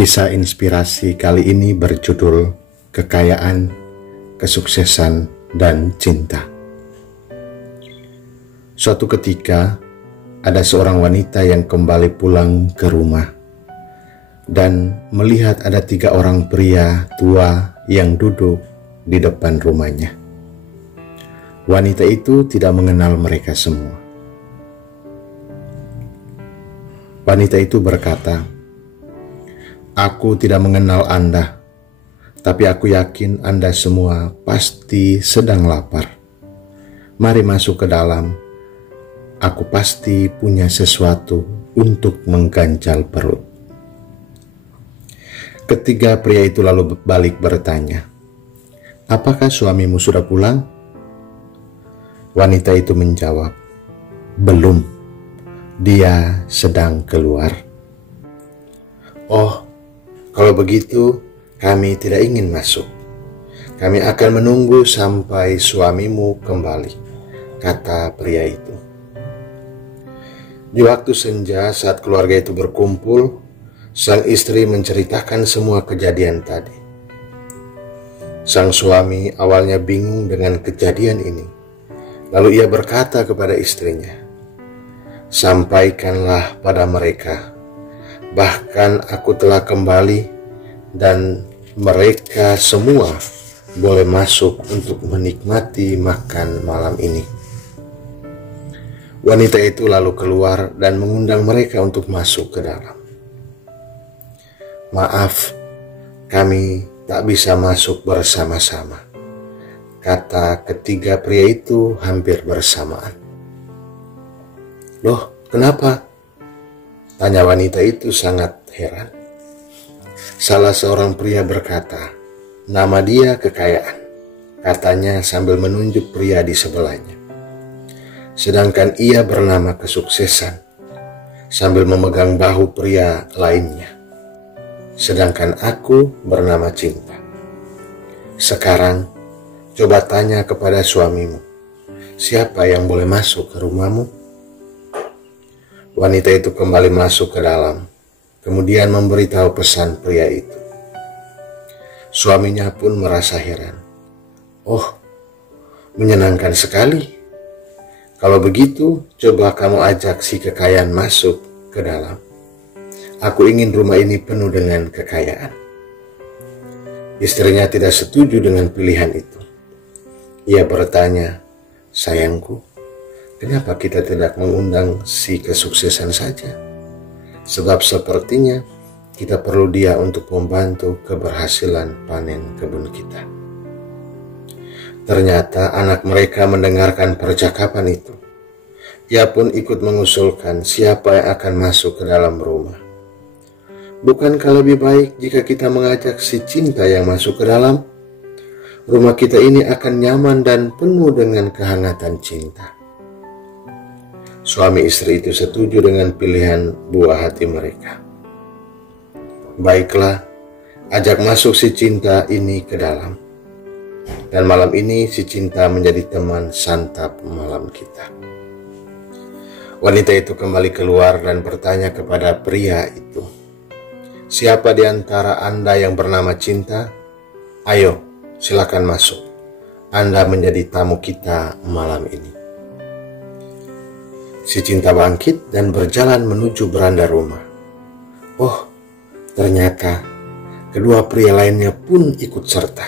Kisah inspirasi kali ini berjudul Kekayaan, Kesuksesan, dan Cinta. Suatu ketika, ada seorang wanita yang kembali pulang ke rumah dan melihat ada 3 orang pria tua yang duduk di depan rumahnya. Wanita itu tidak mengenal mereka semua. Wanita itu berkata, "Aku tidak mengenal Anda, tapi aku yakin Anda semua pasti sedang lapar. Mari masuk ke dalam. Aku pasti punya sesuatu untuk mengganjal perut." Ketiga pria itu lalu balik bertanya, "Apakah suamimu sudah pulang?" Wanita itu menjawab, "Belum, dia sedang keluar." "Oh, kalau begitu, kami tidak ingin masuk. Kami akan menunggu sampai suamimu kembali," kata pria itu. Di waktu senja saat keluarga itu berkumpul, sang istri menceritakan semua kejadian tadi. Sang suami awalnya bingung dengan kejadian ini. Lalu ia berkata kepada istrinya, "Sampaikanlah pada mereka. Bahkan aku telah kembali dan mereka semua boleh masuk untuk menikmati makan malam ini." Wanita itu lalu keluar dan mengundang mereka untuk masuk ke dalam. "Maaf, kami tak bisa masuk bersama-sama," kata ketiga pria itu hampir bersamaan. "Loh, kenapa?" tanya wanita itu sangat heran. Salah seorang pria berkata, "Nama dia Kekayaan," katanya sambil menunjuk pria di sebelahnya. "Sedangkan ia bernama Kesuksesan," sambil memegang bahu pria lainnya. "Sedangkan aku bernama Cinta. Sekarang, coba tanya kepada suamimu, siapa yang boleh masuk ke rumahmu?" Wanita itu kembali masuk ke dalam, kemudian memberitahu pesan pria itu. Suaminya pun merasa heran. "Oh, menyenangkan sekali. Kalau begitu, coba kamu ajak si Kekayaan masuk ke dalam. Aku ingin rumah ini penuh dengan kekayaan." Istrinya tidak setuju dengan pilihan itu. Ia bertanya, "Sayangku, kenapa kita tidak mengundang si Kesuksesan saja? Sebab sepertinya kita perlu dia untuk membantu keberhasilan panen kebun kita." Ternyata anak mereka mendengarkan percakapan itu. Ia pun ikut mengusulkan siapa yang akan masuk ke dalam rumah. "Bukankah lebih baik jika kita mengajak si Cinta yang masuk ke dalam? Rumah kita ini akan nyaman dan penuh dengan kehangatan cinta." Suami istri itu setuju dengan pilihan buah hati mereka. "Baiklah, ajak masuk si Cinta ini ke dalam. Dan malam ini si Cinta menjadi teman santap malam kita." Wanita itu kembali keluar dan bertanya kepada pria itu, "Siapa di antara Anda yang bernama Cinta? Ayo, silakan masuk. Anda menjadi tamu kita malam ini." Si Cinta bangkit dan berjalan menuju beranda rumah. Oh, ternyata kedua pria lainnya pun ikut serta.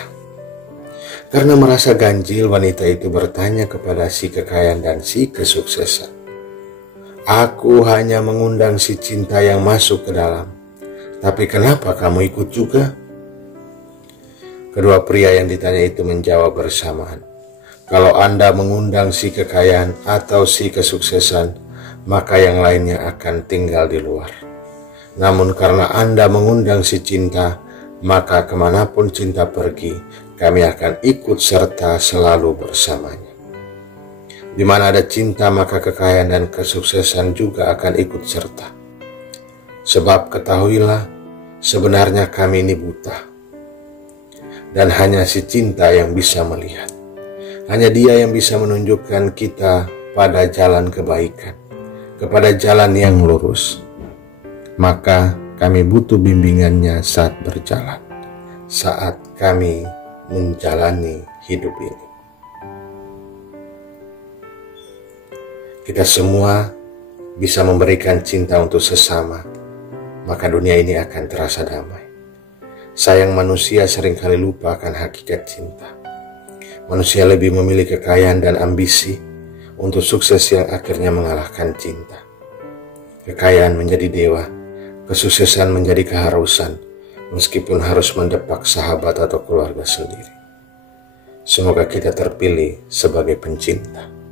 Karena merasa ganjil, wanita itu bertanya kepada si Kekayaan dan si Kesuksesan, "Aku hanya mengundang si Cinta yang masuk ke dalam. Tapi kenapa kamu ikut juga?" Kedua pria yang ditanya itu menjawab bersamaan, "Kalau Anda mengundang si Kekayaan atau si Kesuksesan, maka yang lainnya akan tinggal di luar. Namun karena Anda mengundang si Cinta, maka kemanapun Cinta pergi, kami akan ikut serta selalu bersamanya. Di mana ada cinta, maka kekayaan dan kesuksesan juga akan ikut serta. Sebab ketahuilah, sebenarnya kami ini buta. Dan hanya si Cinta yang bisa melihat. Hanya dia yang bisa menunjukkan kita pada jalan kebaikan, kepada jalan yang lurus. Maka kami butuh bimbingannya saat berjalan, saat kami menjalani hidup ini. Kita semua bisa memberikan cinta untuk sesama, maka dunia ini akan terasa damai. Sayang, manusia seringkali lupa akan hakikat cinta. Manusia lebih memilih kekayaan dan ambisi untuk sukses yang akhirnya mengalahkan cinta. Kekayaan menjadi dewa, kesuksesan menjadi keharusan, meskipun harus mendepak sahabat atau keluarga sendiri. Semoga kita terpilih sebagai pencinta.